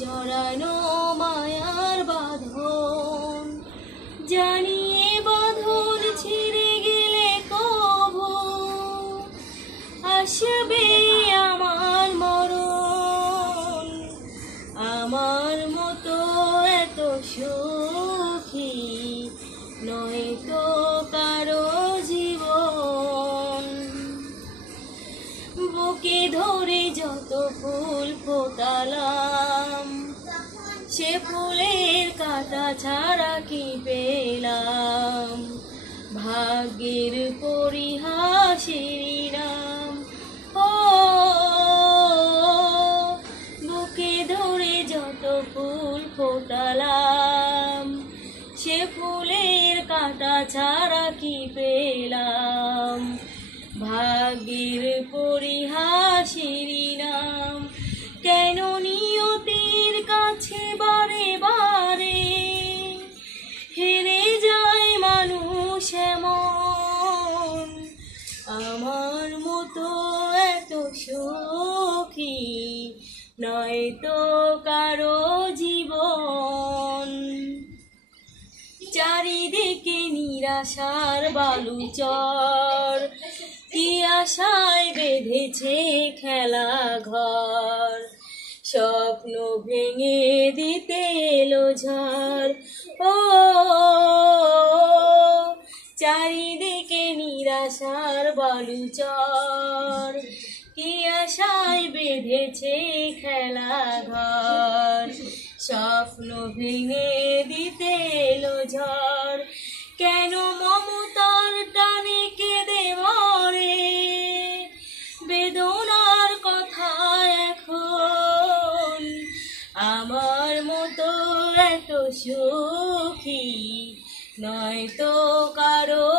জড়ানো মায়ার বাঁধন, জানিয়ে বাঁধন ছিঁড়ে গেলে কভু আসবে আমার মরণ। আমার মতো এত সুখী নয় তো কারো জীবন। বুকে ধরে যত ফুল ফোটালাম, সে ফুলের কাঁটা ছাড়া কি পেলাম? ভাগ্যের পরিহাসেরই নাম। ও বুকে ধরে যত ফুল ফোটালাম, সে ফুলের কাঁটা ছাড়া কি পেলাম? ভাগ্যের পরিহাসেরই নাম। কেন নিয়তির কাছে বারে বারে হেরে যায় মানুষ এমন? আমার মতো এত সুখী নয় তো কারো জীবন। চারিদিকে নিরাশার বালুচর, কি আশায় বেঁধেছে খেলা ঘর। স্বপ্ন ভেঙে দিতে এলো ঝড়। ও চারিদিকে নিরাশার বালুচর, কি আশায় বেঁধেছে খেলা ঘর। স্বপ্ন ভেঙে দিতে এলো ঝড়। কেন মমতার টানে কেঁদে মরে বেদনার কথা এখন? আমার মতো এত সুখী নয় তো কারো